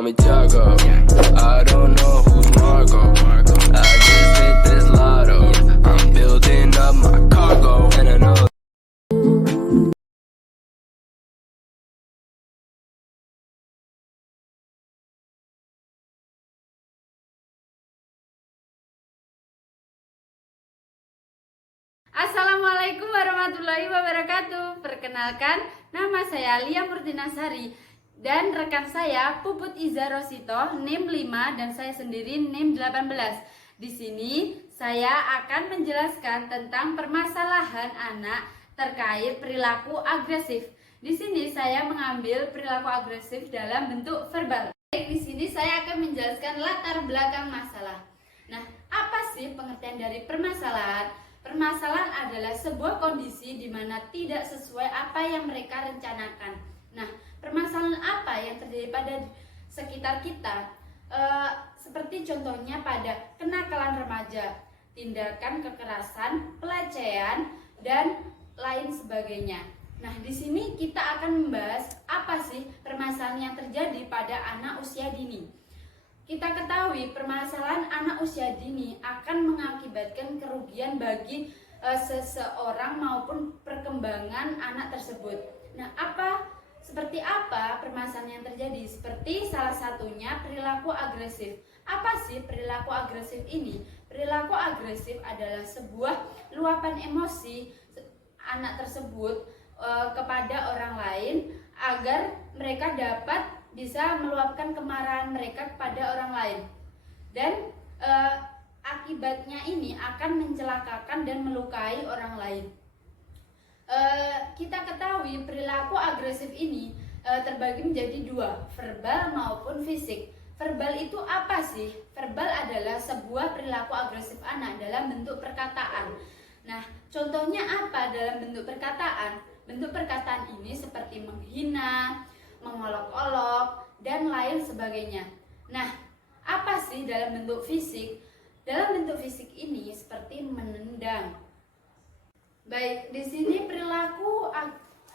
Me Tiago, I don't know who's Marco. I just hit this lotto. I'm building up my cargo, and I know. Assalamualaikum warahmatullahi wabarakatuh. Perkenalkan, nama saya Lia Murtinasari dan rekan saya Puput Iza Rosito, NIM 5 dan saya sendiri NIM 18. Di sini saya akan menjelaskan tentang permasalahan anak terkait perilaku agresif. Di sini saya mengambil perilaku agresif dalam bentuk verbal. Di sini saya akan menjelaskan latar belakang masalah. Nah, apa sih pengertian dari permasalahan? Permasalahan adalah sebuah kondisi di mana tidak sesuai apa yang mereka rencanakan. Nah, permasalahan apa yang terjadi pada sekitar kita? Seperti contohnya pada kenakalan remaja, tindakan kekerasan, pelecehan, dan lain sebagainya. Nah, di sini kita akan membahas apa sih permasalahan yang terjadi pada anak usia dini. Kita ketahui permasalahan anak usia dini akan mengakibatkan kerugian bagi seseorang maupun perkembangan anak tersebut. Nah, seperti apa permasalahan yang terjadi? Seperti salah satunya perilaku agresif. Apa sih perilaku agresif ini? Perilaku agresif adalah sebuah luapan emosi anak tersebut kepada orang lain agar mereka dapat bisa meluapkan kemarahan mereka kepada orang lain, dan akibatnya ini akan mencelakakan dan melukai orang lain. Kita ketahui perilaku agresif ini terbagi menjadi dua, verbal maupun fisik. Verbal itu apa sih? Verbal adalah sebuah perilaku agresif anak dalam bentuk perkataan. Nah, contohnya apa dalam bentuk perkataan? Bentuk perkataan ini seperti menghina, mengolok-olok, dan lain sebagainya. Nah, apa sih dalam bentuk fisik? Dalam bentuk fisik ini seperti menendang. Baik, di sini perilaku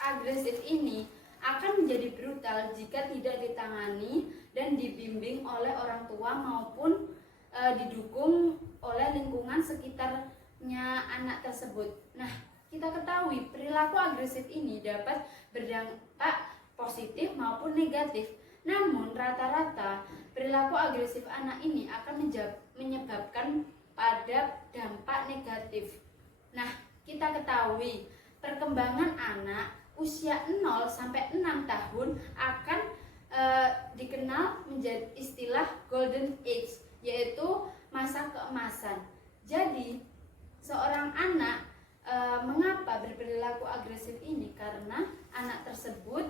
agresif ini akan menjadi brutal jika tidak ditangani dan dibimbing oleh orang tua maupun didukung oleh lingkungan sekitarnya anak tersebut. Nah, kita ketahui perilaku agresif ini dapat berdampak positif maupun negatif. Namun rata-rata perilaku agresif anak ini akan menyebabkan pada dampak negatif. Nah, kita ketahui perkembangan anak usia 0 sampai 6 tahun akan dikenal menjadi istilah golden age, yaitu masa keemasan. Jadi, seorang anak mengapa berperilaku agresif ini? Karena anak tersebut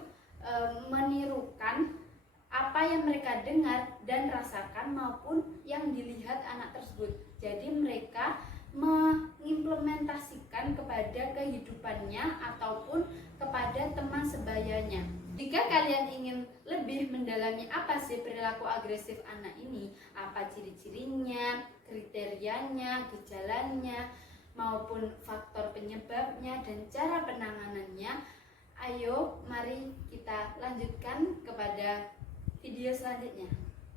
menirukan apa yang mereka dengar dan rasakan maupun yang dilihat anak tersebut. Jadi mereka mengimplementasikan kepada kehidupannya ataupun kepada teman sebayanya. Jika kalian ingin lebih mendalami apa sih perilaku agresif anak ini, apa ciri-cirinya, kriterianya, gejalanya, maupun faktor penyebabnya dan cara penanganannya, ayo mari kita lanjutkan kepada video selanjutnya.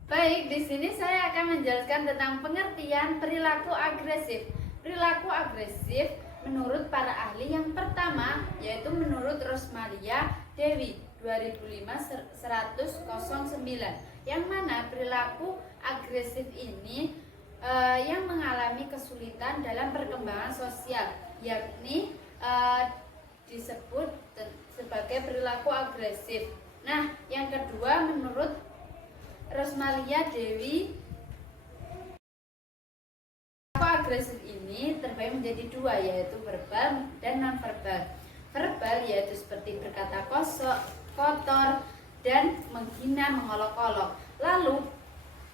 Baik, di sini saya akan menjelaskan tentang pengertian perilaku agresif. Perilaku agresif menurut para ahli yang pertama yaitu menurut Rosmalia Dewi 2005-10009, yang mana perilaku agresif ini yang mengalami kesulitan dalam perkembangan sosial, yakni disebut sebagai perilaku agresif. Nah, yang kedua menurut Rosmalia Dewi, perilaku agresif ini terbagi menjadi dua, yaitu verbal dan non-verbal. Verbal yaitu seperti berkata kotor, dan menghina, mengolok-olok. Lalu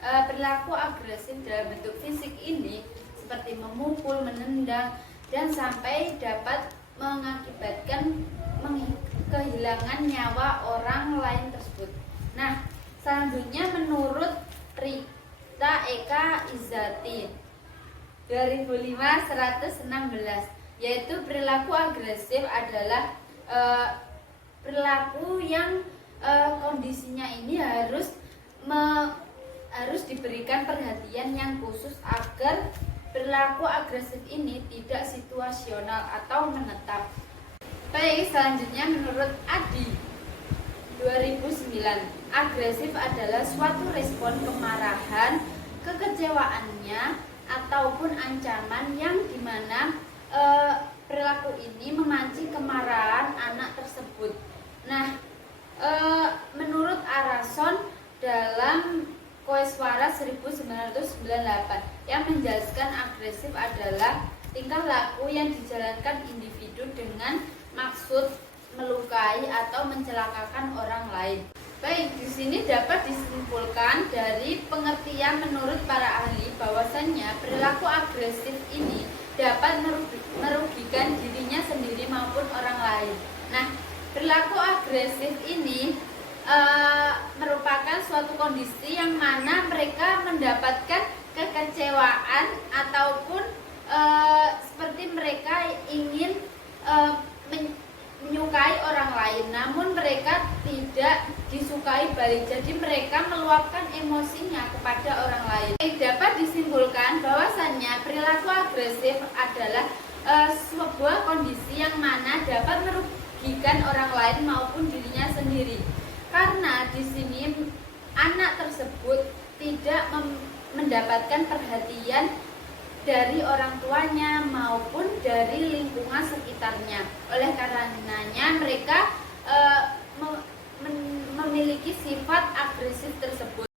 perilaku agresif dalam bentuk fisik ini seperti memukul, menendang, dan sampai dapat mengakibatkan kehilangan nyawa orang lain tersebut. Nah, selanjutnya menurut Rita Eka Izzati 2005-116, yaitu perilaku agresif adalah perilaku yang kondisinya ini harus diberikan perhatian yang khusus agar perilaku agresif ini tidak situasional atau menetap. Baik, selanjutnya menurut Adi 2009, agresif adalah suatu respon kemarahan, kekecewaannya, ataupun ancaman yang dimana perilaku ini memancing kemarahan anak tersebut. Nah, menurut Arason dalam Koeswara 1998 yang menjelaskan agresif adalah tingkah laku yang dijalankan individu dengan maksud melukai atau mencelakakan orang lain. Baik, di sini dapat disimpulkan dari pengertian menurut para ahli bahwasannya perilaku agresif ini dapat merugikan dirinya sendiri maupun orang lain. Nah, perilaku agresif ini merupakan suatu kondisi yang mana mereka mendapatkan kekecewaan ataupun seperti mereka ingin menyukai orang lain, namun mereka tidak disukai balik. Jadi mereka meluapkan emosinya kepada orang lain. Dapat disimpulkan bahwasannya perilaku agresif adalah sebuah kondisi yang mana dapat merugikan orang lain maupun dirinya sendiri. Karena di sini anak tersebut tidak mendapatkan perhatian dari orang tuanya maupun dari lingkungan sekitarnya. Oleh karenanya mereka memiliki sifat agresif tersebut.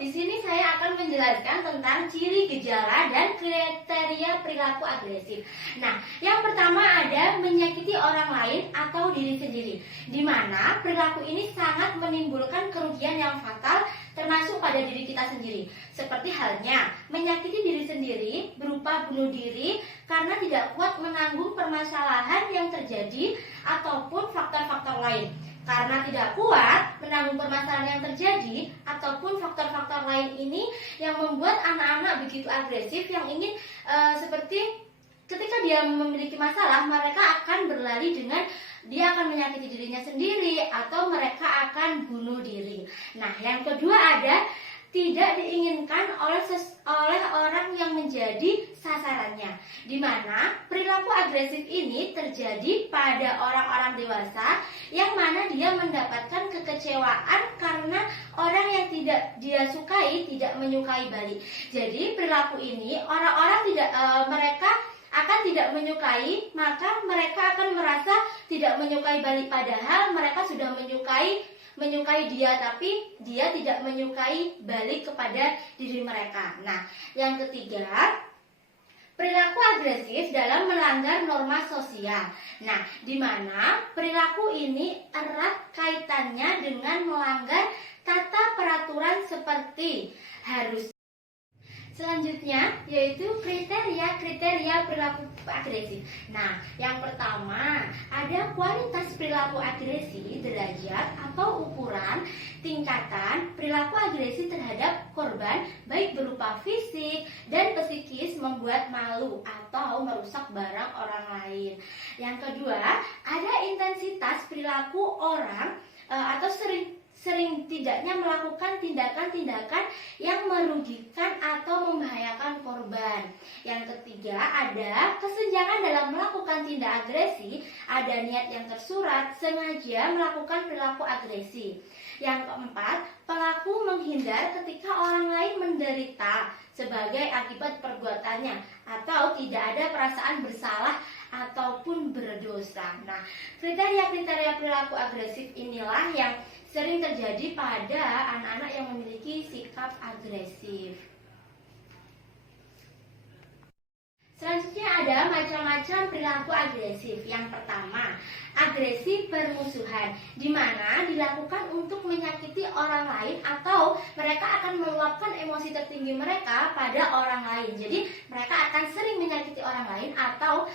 Di sini saya akan menjelaskan tentang ciri gejala dan kriteria perilaku agresif. Nah, yang pertama ada menyakiti orang lain atau diri sendiri, di mana perilaku ini sangat menimbulkan kerugian yang fatal termasuk pada diri kita sendiri. Seperti halnya menyakiti diri sendiri berupa bunuh diri karena tidak kuat menanggung permasalahan yang terjadi ataupun faktor-faktor lain. Karena tidak kuat menanggung permasalahan yang terjadi ataupun faktor-faktor lain ini yang membuat anak-anak begitu agresif yang ingin seperti ketika dia memiliki masalah mereka akan berlari dengan dia akan menyakiti dirinya sendiri atau mereka akan bunuh diri. Nah, yang kedua ada tidak diinginkan oleh orang yang menjadi sasarannya, di mana perilaku agresif ini terjadi pada orang-orang dewasa yang mana dia mendapatkan kekecewaan karena orang yang tidak dia sukai tidak menyukai balik. Jadi perilaku ini orang-orang mereka akan tidak menyukai, maka mereka akan merasa tidak menyukai balik, padahal mereka sudah menyukai dia, tapi dia tidak menyukai balik kepada diri mereka. Nah, yang ketiga, perilaku agresif dalam melanggar norma sosial. Nah, di mana perilaku ini erat kaitannya dengan melanggar tata peraturan seperti harus. Selanjutnya yaitu kriteria perilaku agresif. Nah, yang pertama ada kualitas perilaku agresi, derajat atau ukuran tingkatan perilaku agresi terhadap korban baik berupa fisik dan psikis, membuat malu atau merusak barang orang lain. Yang kedua ada intensitas perilaku orang atau sering tidaknya melakukan tindakan-tindakan yang merugikan atau membahayakan korban. Yang ketiga ada kesenjangan dalam melakukan tindak agresi, ada niat yang tersurat, sengaja melakukan perilaku agresi. Yang keempat, pelaku menghindar ketika orang lain menderita sebagai akibat perbuatannya atau tidak ada perasaan bersalah ataupun berdosa. Nah, kriteria-kriteria perilaku agresif inilah yang sering terjadi pada anak-anak yang memiliki sikap agresif. Selanjutnya ada macam-macam perilaku agresif. Yang pertama, agresi permusuhan, di mana dilakukan untuk menyakiti orang lain atau mereka akan meluapkan emosi tertinggi mereka pada orang lain. Jadi mereka akan sering menyakiti orang lain atau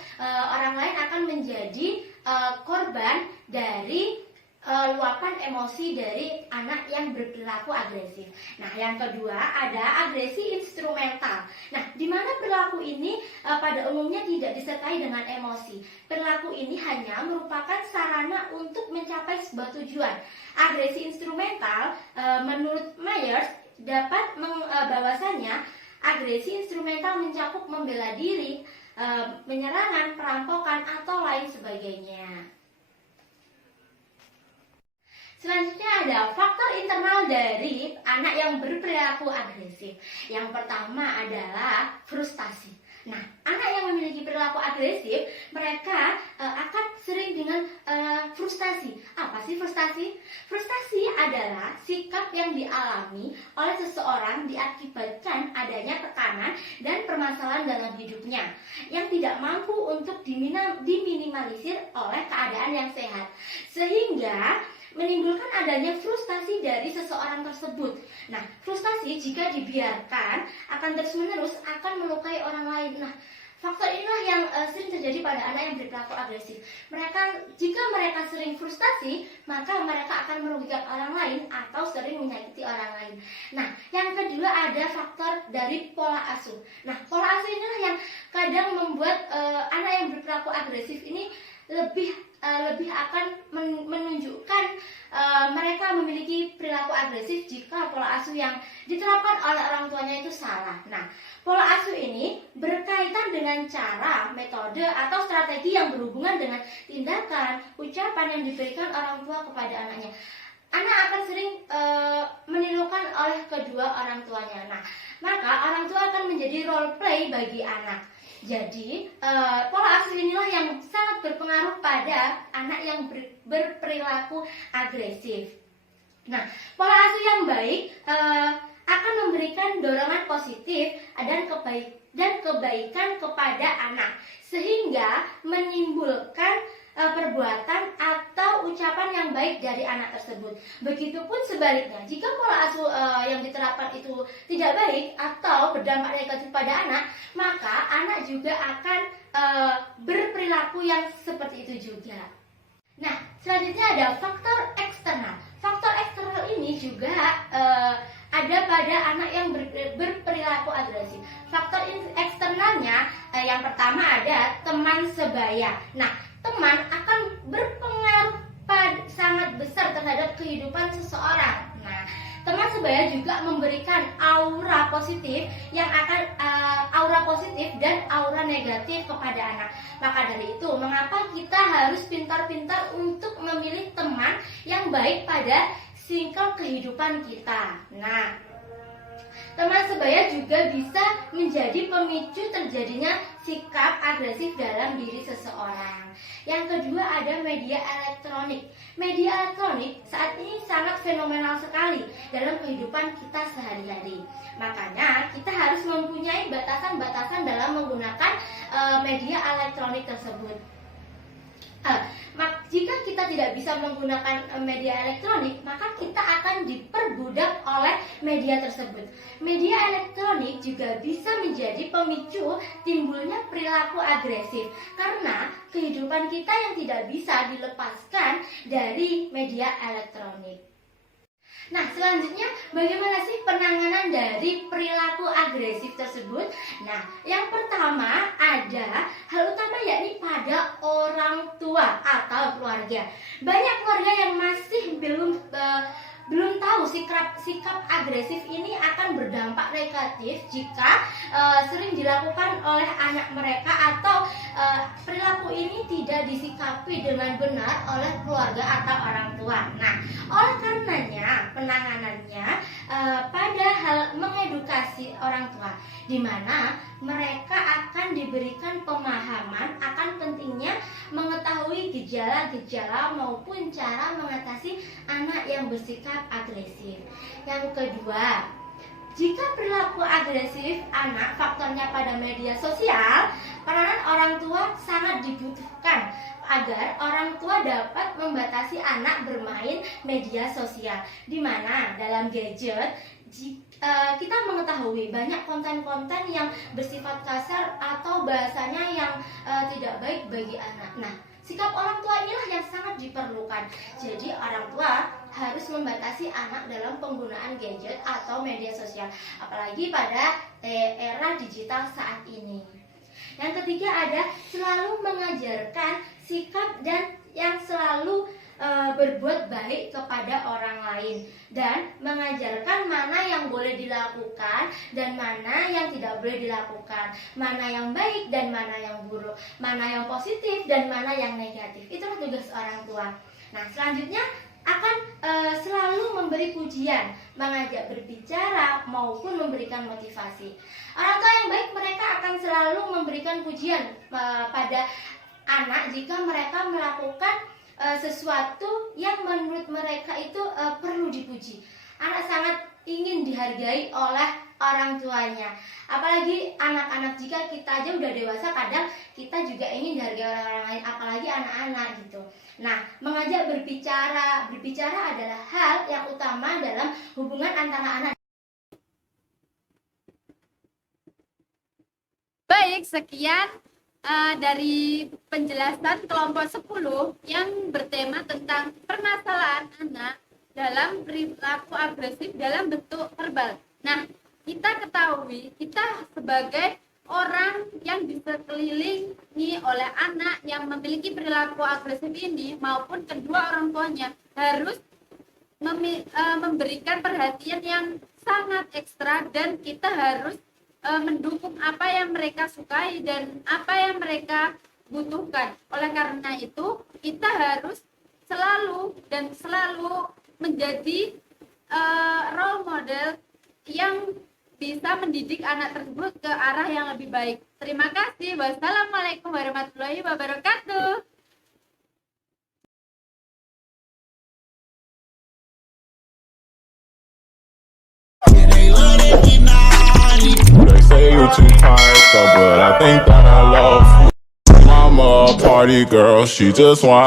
orang lain akan menjadi korban dari luapan emosi dari anak yang berperilaku agresif. Nah, yang kedua ada agresi instrumental. Nah, di mana perilaku ini pada umumnya tidak disertai dengan emosi. Perilaku ini hanya merupakan sarana untuk mencapai sebuah tujuan. Agresi instrumental menurut Myers bahwasanya agresi instrumental mencakup membela diri, penyerangan, perampokan, atau lain sebagainya. Selanjutnya ada faktor internal dari anak yang berperilaku agresif. Yang pertama adalah frustasi. Nah, anak yang memiliki perilaku agresif, mereka akan sering dengan frustasi. Apa sih frustasi? Frustasi adalah sikap yang dialami oleh seseorang diakibatkan adanya tekanan dan permasalahan dalam hidupnya yang tidak mampu untuk diminimalisir oleh keadaan yang sehat, sehingga menimbulkan adanya frustasi dari seseorang tersebut. Nah, frustasi jika dibiarkan akan terus-menerus akan melukai orang lain. Nah, faktor inilah yang sering terjadi pada anak yang berperilaku agresif. Jika mereka sering frustasi, maka mereka akan merugikan orang lain atau sering menyakiti orang lain. Nah, yang kedua ada faktor dari pola asuh. Nah, pola asuh inilah yang kadang membuat anak yang berperilaku agresif ini lebih akan menunjukkan mereka memiliki perilaku agresif jika pola asuh yang diterapkan oleh orang tuanya itu salah. Nah, pola asuh ini berkaitan dengan cara, metode, atau strategi yang berhubungan dengan tindakan, ucapan yang diberikan orang tua kepada anaknya. Anak akan sering menirukan oleh kedua orang tuanya. Nah, maka orang tua akan menjadi role play bagi anak. Jadi, pola asuh inilah yang sangat berpengaruh pada anak yang berperilaku agresif. Nah, pola asuh yang baik akan memberikan dorongan positif dan kebaikan kepada anak, sehingga menimbulkan perbuatan atau ucapan yang baik dari anak tersebut. Begitupun sebaliknya, jika pola asuh yang diterapkan itu tidak baik atau berdampak negatif pada anak, maka anak juga akan berperilaku yang seperti itu juga. Nah, selanjutnya ada faktor eksternal. Faktor eksternal ini juga ada pada anak yang berperilaku agresif. Faktor eksternalnya yang pertama ada teman sebaya. Nah, teman akan berpengaruh sangat besar terhadap kehidupan seseorang. Nah, teman sebaya juga memberikan aura positif dan aura negatif kepada anak. Maka dari itu, mengapa kita harus pintar-pintar untuk memilih teman yang baik pada singkap kehidupan kita. Nah, teman sebaya juga bisa menjadi pemicu terjadinya sikap agresif dalam diri seseorang. Yang kedua ada media elektronik. Media elektronik saat ini sangat fenomenal sekali dalam kehidupan kita sehari-hari. Makanya kita harus mempunyai batasan-batasan dalam menggunakan media elektronik tersebut. Jika kita tidak bisa menggunakan media elektronik, maka kita akan diperbudak oleh media tersebut. Media elektronik juga bisa menjadi pemicu timbulnya perilaku agresif, karena kehidupan kita yang tidak bisa dilepaskan dari media elektronik. Nah, selanjutnya bagaimana sih penanganan dari perilaku agresif tersebut? Nah, yang pertama ada hal utama yakni pada orang tua atau keluarga. Banyak keluarga yang masih belum tahu sikap agresif ini akan berdampak negatif jika sering dilakukan oleh anak mereka atau perilaku ini tidak disikapi dengan benar oleh keluarga atau orang tua. Nah, oleh karenanya penanganannya pada hal mengedukasi orang tua, di mana mereka akan diberikan pemahaman akan pentingnya mengetahui gejala-gejala maupun cara mengatasi anak yang bersikap agresif. Yang kedua, jika perilaku agresif anak faktornya pada media sosial, peranan orang tua sangat dibutuhkan agar orang tua dapat membatasi anak bermain media sosial, di mana dalam gadget kita mengetahui banyak konten-konten yang bersifat kasar atau bahasanya yang tidak baik bagi anak. Nah, sikap orang tua inilah yang sangat diperlukan. Jadi orang tua harus membatasi anak dalam penggunaan gadget atau media sosial, apalagi pada era digital saat ini. Yang ketiga ada selalu mengajarkan sikap dan yang selalu berbuat baik kepada orang lain dan mengajarkan mana yang boleh boleh dilakukan dan mana yang tidak boleh dilakukan, mana yang baik dan mana yang buruk, mana yang positif dan mana yang negatif. Itulah tugas orang tua. Nah, selanjutnya akan selalu memberi pujian, mengajak berbicara maupun memberikan motivasi. Orang tua yang baik mereka akan selalu memberikan pujian pada anak jika mereka melakukan sesuatu yang menurut mereka itu perlu dipuji. Anak sangat ingin dihargai oleh orang tuanya. Apalagi anak-anak, jika kita aja udah dewasa kadang kita juga ingin dihargai orang lain, apalagi anak-anak gitu. Nah, mengajak berbicara adalah hal yang utama dalam hubungan antara anak. Baik, sekian dari penjelasan kelompok 10 yang bertema tentang permasalahan anak dalam perilaku agresif dalam bentuk verbal. Nah, kita ketahui, kita sebagai orang yang dikelilingi oleh anak yang memiliki perilaku agresif ini maupun kedua orang tuanya harus memberikan perhatian yang sangat ekstra, dan kita harus mendukung apa yang mereka sukai dan apa yang mereka butuhkan. Oleh karena itu, kita harus selalu menjadi role model yang bisa mendidik anak tersebut ke arah yang lebih baik. Terima kasih. Wassalamualaikum warahmatullahi wabarakatuh. They say you're too tired, though, but I think that I love you. Mama, a party girl, she just want